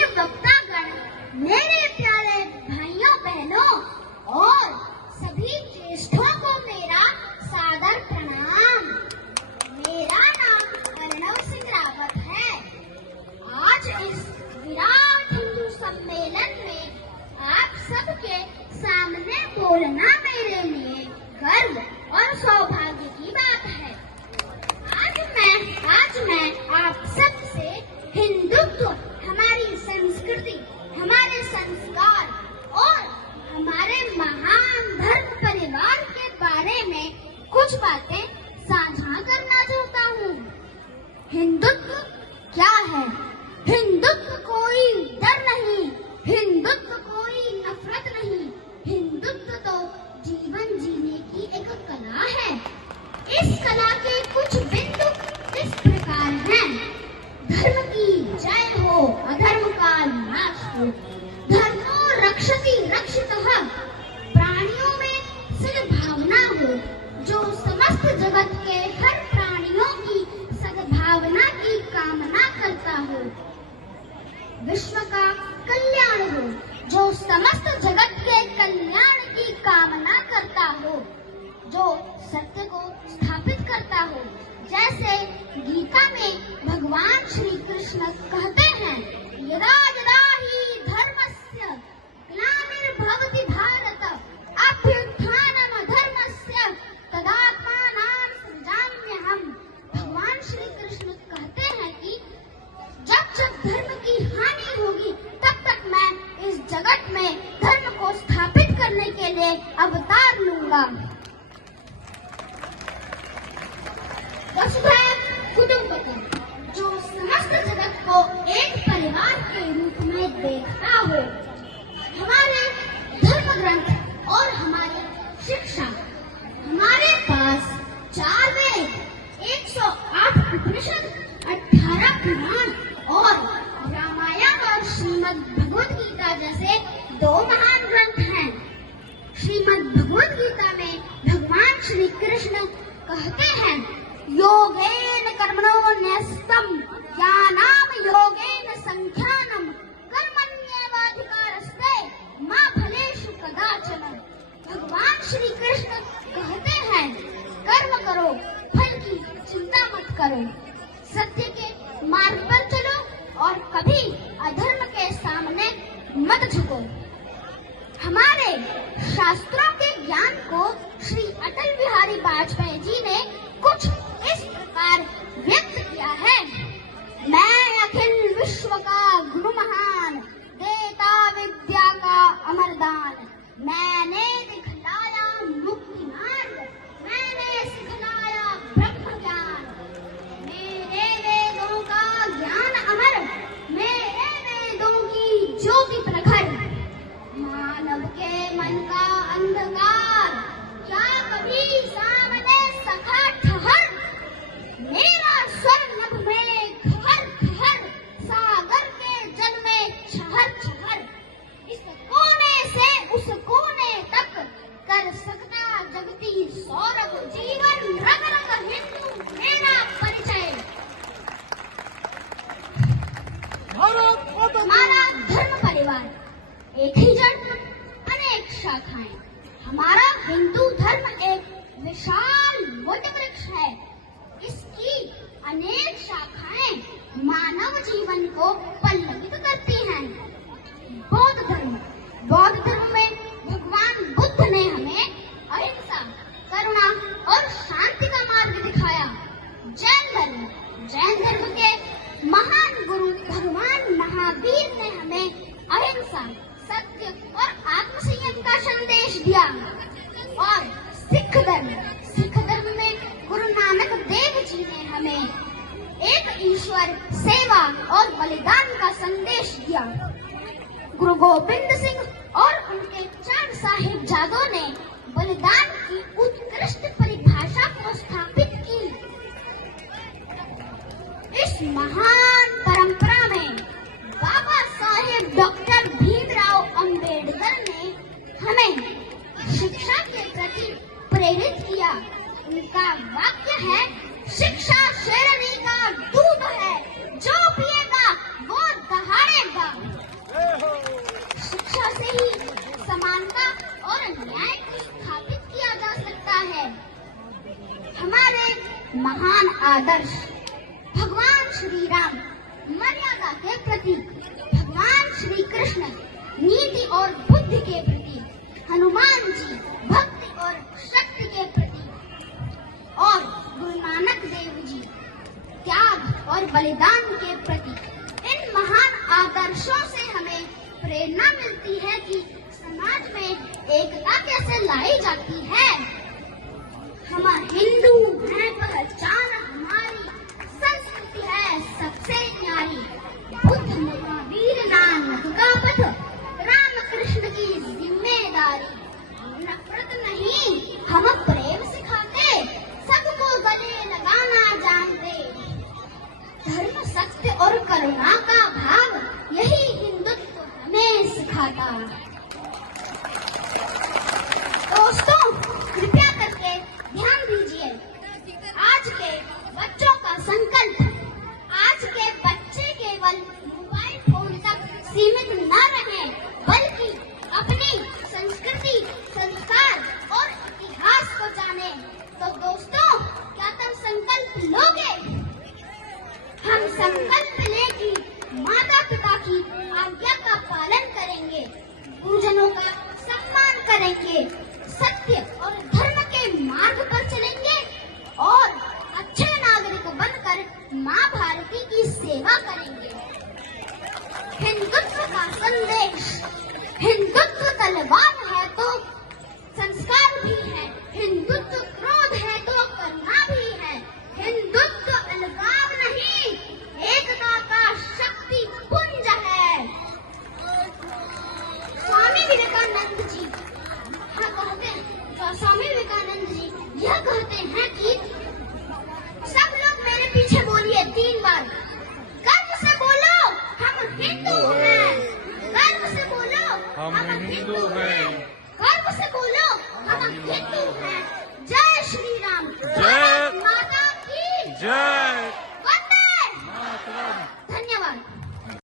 माननीय वक्तागण, मेरे प्यारे भाइयों बहनों और सभी ज्येष्ठों को मेरा सादर प्रणाम। मेरा नाम अर्णव सिंह रावत है। आज इस विराट हिंदू सम्मेलन में आप सबके सामने बोलना मेरे लिए गर्व और सौभाग्य की बात है। आज मैं आप सबसे हिंदुत्व, हमारी संस्कृति, हमारे संस्कार और हमारे महान धर्म परिवार के बारे में कुछ बातें साझा करना चाहता हूँ। हिंदुत्व क्या है? हिंदुत्व कोई डर नहीं, हिंदुत्व कोई नफरत नहीं, हिंदुत्व तो जीवन जीने की एक कला है। इस कला के कुछ बिंदु इस प्रकार हैं। धर्म की जय हो, अधर्म का नाश हो। धर्मो रक्षति रक्षितः। प्राणियों में सद्भावना हो, जो समस्त जगत के हर प्राणियों की सद्भावना की कामना करता हो। विश्व का कल्याण हो, जो समस्त जगत के कल्याण की कामना करता हो, जो सत्य को स्थापित करता हो। जैसे गीता में भगवान श्री कृष्ण कहते हैं, यदा यदा हि धर्मस्य ग्लानिर्भवति भारत अभ्युत्थानम् अधर्मस्य तदात्मानं सृजाम्यहम्। भगवान श्री कृष्ण कहते हैं कि जब जब धर्म की हानि होगी तब तक मैं इस जगत में धर्म को स्थापित करने के लिए अवतार लूंगा। वसुधैव कुटुम्बकम्, जो समस्त जगत को एक परिवार के रूप में देखता हो। हमारे धर्म ग्रंथ और हमारी शिक्षा, हमारे पास 4 वेद, 108 उपनिषद, 18 पुराण और रामायण और श्रीमद् भगवद गीता जैसे 2 महान ग्रंथ हैं। श्रीमद् भगवद गीता में भगवान श्री कृष्ण कहते हैं, योगेन कर्मणो न्यस्तम ज्ञानाम योगेन संख्यानम कर्मण्येवाधिकारस्ते मा फलेषु कदाचन। भगवान श्री कृष्ण कहते हैं, कर्म करो, फल की चिंता मत करो, सत्य के मार्ग पर चलो और कभी अधर्म के सामने मत झुको। हमारे शास्त्रों के ज्ञान को श्री अटल बिहारी वाजपेयी जी ने कुछ इस प्रकार व्यक्त किया है। मैं अखिल विश्व का गुरु महान, देता विद्या का अमरदान। मैंने दिखलाया मुक्ति मार्ग, मैंने सिखलाया ब्रह्म ज्ञान। मेरे वेदों का ज्ञान अमर, मेरे वेदों की ज्योति प्रखर। मानव के मन का अंधकार क्या कभी सामने सखा ठहर। मेरा स्वर नभ में खहर खहर, सागर के जल में छहर छहर। इस कोने से उस कोने तक कर सकता जगती सौरभ। जीवन रग रग हिंदू मेरा परिचय। हमारा धर्म परिवार एक ही जड़, अनेक शाखाएं। हमारा हिंदू धर्म एक विशाल वट वृक्ष है। इसकी अनेक शाखाएं मानव जीवन को पल्लवित करती हैं। बौद्ध धर्म में भगवान बुद्ध ने हमें अहिंसा, करुणा और शांति का मार्ग दिखाया। जैन धर्म के महान गुरु भगवान महावीर ने हमें अहिंसा, सत्य और आत्मसंयम का संदेश दिया। और सिख धर्म में गुरु नानक देव जी ने हमें एक ईश्वर, सेवा और बलिदान का संदेश दिया। गुरु गोबिंद सिंह और उनके 4 साहिबजादों ने बलिदान की उत्कृष्ट परिभाषा को स्थापित की। इस महान परंपरा में बाबा साहेब डॉक्टर भीमराव अंबेडकर ने हमें शिक्षा के प्रति प्रेरित किया। उनका वाक्य है, शिक्षा शेरनी का दूध है, जो पिएगा वो दहाड़ेगा। आदर्श, भगवान श्री राम मर्यादा के प्रतीक, भगवान श्री कृष्ण नीति और बुद्धि के प्रतीक, हनुमान जी भक्ति और शक्ति के प्रतीक और गुरु नानक देव जी त्याग और बलिदान के प्रतीक। इन महान आदर्शों से हमें प्रेरणा मिलती है कि समाज में एकता कैसे लाई जाती है। हम हिंदू हैं, पहचान हमारी, संस्कृति है सबसे न्यारी, बुद्ध महावीर नानक का पथ, राम कृष्ण की जिम्मेदारी, नफरत नहीं हम प्रेम सिखाते, सबको गले लगाना जानते, धर्म सत्य और करुणा का भाव यही हिंदुत्व हमें सिखाता। दोस्तों, कृपया करके ध्यान दीजिए, आज के बच्चों का संकल्प, आज के बच्चे केवल मोबाइल फोन तक सीमित न रहें, बल्कि अपनी संस्कृति, संस्कार और इतिहास को जाने। तो दोस्तों, क्या तुम संकल्प लोगे? हम संकल्प लें कि माता पिता की आज्ञा का पालन करेंगे, गुरुजनों का सम्मान करेंगे, सत्य और धर्म के मार्ग पर चलेंगे और अच्छे नागरिक बनकर माँ भारती की सेवा करेंगे। हिंदुत्व का संदेश, हिंदुत्व तलवार है तो संस्कार भी है, हिंदुत्व क्रोध है तो करुणा भी है, हिंदुत्व अलगाव नहीं, एकता का शक्ति पुंज है। स्वामी विवेकानंद जी यह कहते हैं कि सब लोग मेरे पीछे बोलिए 3 बार, गर्व से बोलो हम हिंदू हैं, गर्व से बोलो हम हिंदू हैं, गर्व से बोलो हम हिंदू